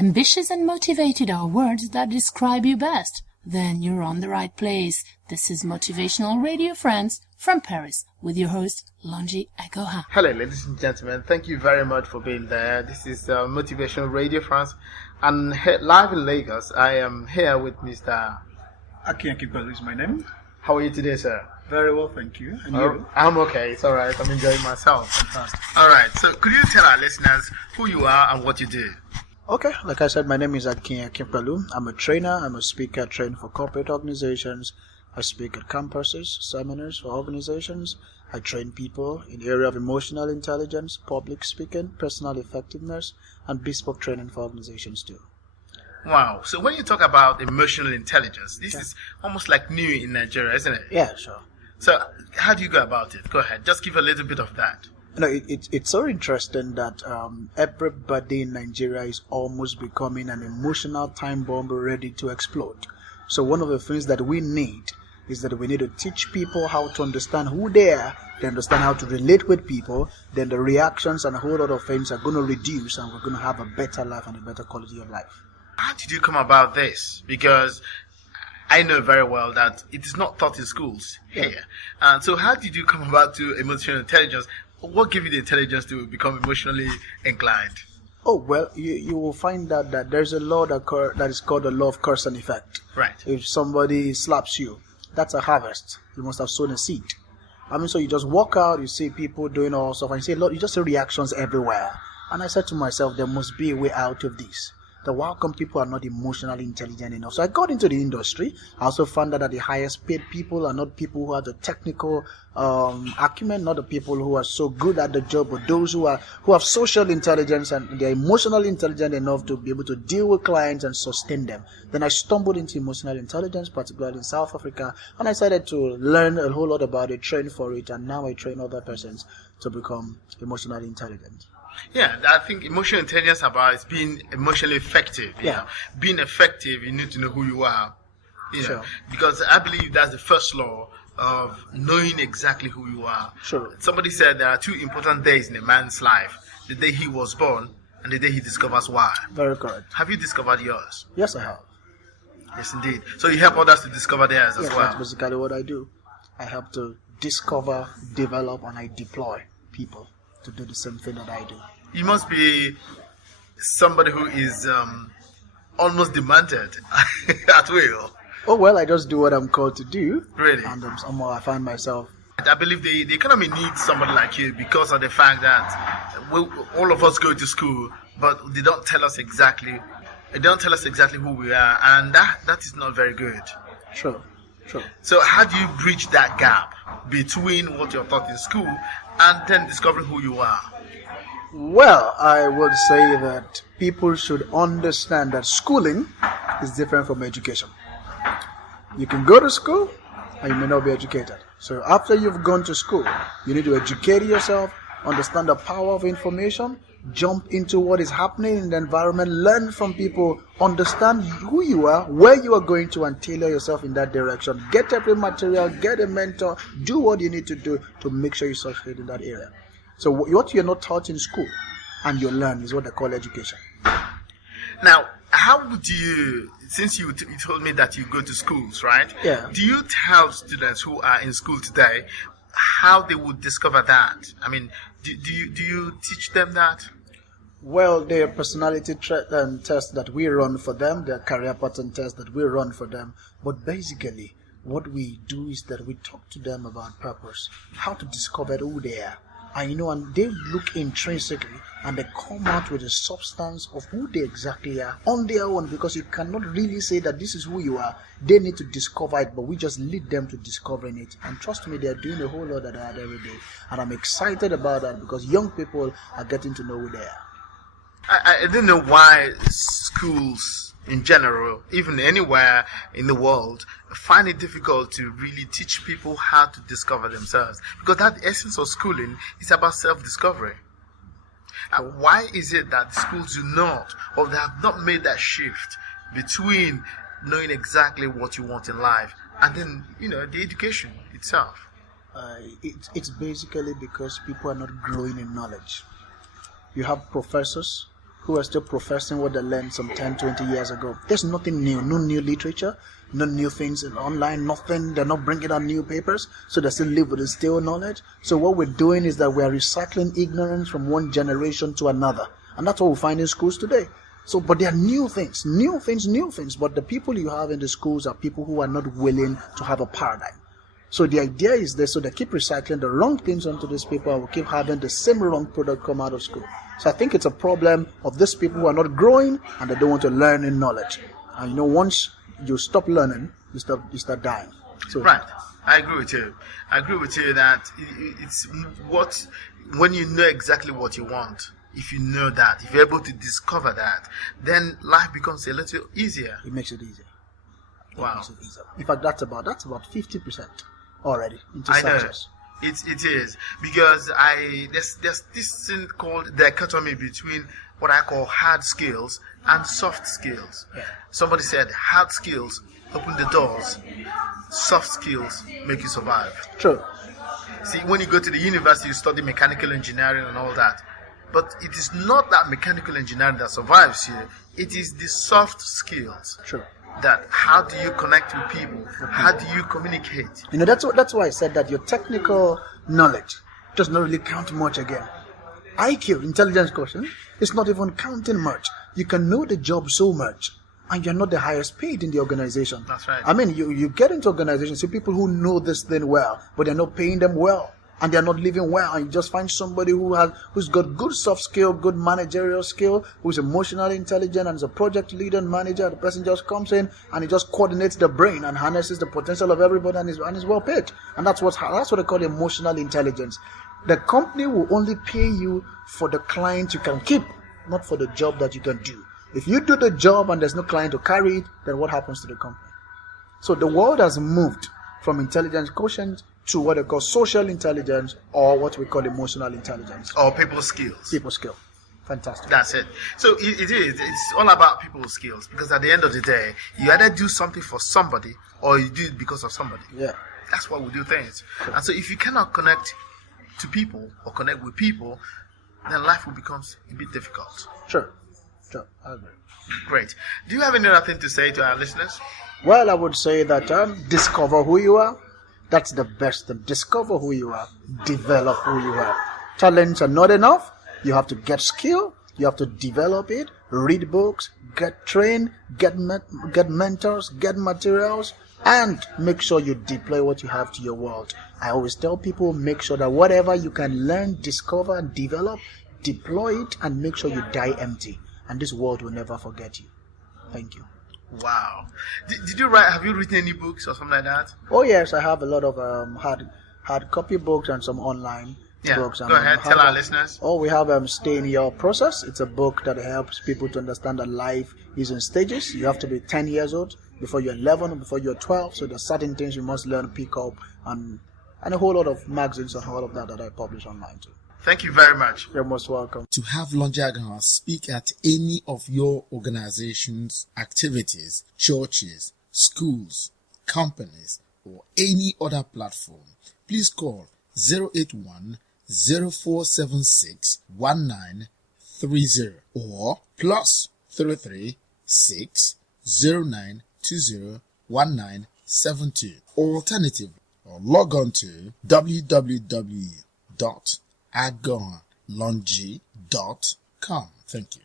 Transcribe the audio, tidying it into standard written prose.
ambitious and motivated are words that describe you best, then you're on the right place. This is Motivational Radio France from Paris with your host, Longi Agoha. Hello, ladies and gentlemen. Thank you very much for being there. This is Motivational Radio France. And live in Lagos, I am here with Mr. Akin Akinpelu is my name. How are you today, sir? Very well, thank you. And you? I'm okay. It's all right. I'm enjoying myself. Fantastic. All right. So could you tell our listeners who you are and what you do? Okay, like I said, my name is Akin Akinpelu. I'm a trainer. I'm a speaker trained for corporate organizations. I speak at campuses, seminars for organizations. I train people in the area of emotional intelligence, public speaking, personal effectiveness, and bespoke training for organizations too. Wow. So when you talk about emotional intelligence, this is almost like new in Nigeria, isn't it? Yeah, sure. So how do you go about it? Go ahead. Just give a little bit of that. You know, it's so interesting that everybody in Nigeria is almost becoming an emotional time bomb ready to explode. So one of the things that we need is that we need to teach people how to understand who they are, they understand how to relate with people, then the reactions and a whole lot of things are going to reduce and we're going to have a better life and a better quality of life. How did you come about this? Because I know very well that it is not taught in schools here. And so how did you come about to emotional intelligence? What gave you the intelligence to become emotionally inclined? Oh, well, you will find out that there's a law that is called the law of cause and effect. Right. If somebody slaps you, that's a harvest. You must have sown a seed. I mean, so you just walk out, you see people doing all stuff, and you say, Lord, you just see reactions everywhere. And I said to myself, there must be a way out of this. That how come people are not emotionally intelligent enough? So I got into the industry. I also found out that the highest paid people are not people who have the technical acumen, not the people who are so good at the job, but those who have social intelligence and they're emotionally intelligent enough to be able to deal with clients and sustain them. Then I stumbled into emotional intelligence, particularly in South Africa, and I started to learn a whole lot about it, train for it, and now I train other persons to become emotionally intelligent. Yeah, I think emotional intelligence is being emotionally effective. You know? Being effective, you need to know who you are. You know, because I believe that's the first law of knowing exactly who you are. Sure. Somebody said there are two important days in a man's life: the day he was born and the day he discovers why. Very correct. Have you discovered yours? Yes, I have. Yes, indeed. So you help others to discover theirs as well. That's basically what I do. I help to discover, develop, and I deploy people to do the same thing that I do. You must be somebody who is almost demanded at will. Oh, well, I just do what I'm called to do. Really? And somehow I find myself. I believe the economy needs somebody like you because of the fact that all of us go to school, but they don't tell us exactly who we are, and that is not very good. Sure. So how do you bridge that gap between what you're taught in school and then discovering who you are? Well, I would say that people should understand that schooling is different from education. You can go to school and you may not be educated. So after you've gone to school, you need to educate yourself, understand the power of information, jump into what is happening in the environment, learn from people, understand who you are, where you are going to, and tailor yourself in that direction. Get every material, get a mentor, do what you need to do to make sure you succeed in that area. So what you're not taught in school and you learn is what they call education. Now, how would you, since you told me that you go to schools, right? Yeah. Do you tell students who are in school today how they would discover that? I mean, do you teach them that? Well, there are personality tests that we run for them. There are career pattern tests that we run for them. But basically, what we do is that we talk to them about purpose, how to discover who they are. And they look intrinsically and they come out with a substance of who they exactly are on their own, because you cannot really say that this is who you are. They need to discover it, but we just lead them to discovering it. And trust me, they're doing a whole lot of that every day. And I'm excited about that because young people are getting to know who they are. I don't know why schools in general, even anywhere in the world, find it difficult to really teach people how to discover themselves. Because that essence of schooling is about self-discovery. Why is it that schools do not, or they have not made that shift between knowing exactly what you want in life and then, the education itself? It's basically because people are not growing in knowledge. You have professors who are still professing what they learned some 10, 20 years ago. There's nothing new, no new literature, no new things in online, nothing. They're not bringing out new papers, so they still live with the stale knowledge. So what we're doing is that we're recycling ignorance from one generation to another. And that's what we find in schools today. So, but there are new things. But the people you have in the schools are people who are not willing to have a paradigm. So the idea is this, so they keep recycling the wrong things onto these people and we keep having the same wrong product come out of school. So I think it's a problem of these people who are not growing and they don't want to learn in knowledge. And once you stop learning, you start dying. So, right. I agree with you. That it's what, when you know exactly what you want, if you know that, if you're able to discover that, then life becomes a little easier. It makes it easier. Wow. In fact, that's about 50% already into I know. success. It is, because there's this thing called dichotomy between what I call hard skills and soft skills. Yeah. Somebody said hard skills open the doors, soft skills make you survive. True. See, when you go to the university, you study mechanical engineering and all that, but it is not that mechanical engineering that survives you. It is the soft skills. True. That how do you connect with people? How do you communicate? That's why I said that your technical knowledge does not really count much again. IQ, intelligence quotient, is not even counting much. You can know the job so much, and you're not the highest paid in the organization. That's right. I mean, you get into organizations, see people who know this thing well, but they're not paying them well. And they're not living well, and you just find somebody who's got good soft skill, good managerial skill, who's emotionally intelligent and is a project leader and manager. The person just comes in and he just coordinates the brain and harnesses the potential of everybody and is well paid. And that's what they call emotional intelligence. The company will only pay you for the client you can keep, not for the job that you can do. If you do the job and there's no client to carry it, then what happens to the company? So the world has moved from intelligence quotient to what they call social intelligence, or what we call emotional intelligence. Or people skills. People skill. Fantastic. That's it. So it is. It's all about people skills, because at the end of the day, you either do something for somebody or you do it because of somebody. Yeah. That's why we do things. Sure. And so if you cannot connect to people or connect with people, then life will become a bit difficult. Sure. I agree. Great. Do you have any other thing to say to our listeners? Well, I would say that discover who you are. That's the best thing. Discover who you are. Develop who you are. Talents are not enough. You have to get skill. You have to develop it. Read books. Get trained. Get mentors. Get materials. And make sure you deploy what you have to your world. I always tell people, make sure that whatever you can learn, discover, and develop, deploy it and make sure you die empty. And this world will never forget you. Thank you. Wow. Did you write? Have you written any books or something like that? Oh yes, I have a lot of hard copy books and some online books. Go ahead, tell our listeners. Oh, we have Stay in Your Process. It's a book that helps people to understand that life is in stages. You have to be 10 years old before you're 11 or before you're 12. So there's certain things you must learn, pick up, and a whole lot of magazines and all of that I publish online too. Thank you very much. You're most welcome. To have Lonje Akinpelu speak at any of your organizations, activities, churches, schools, companies, or any other platform, please call 081-0476-1930 or +33 6 0920 1972. Alternatively, or log on to www.agonlonge.com. Thank you.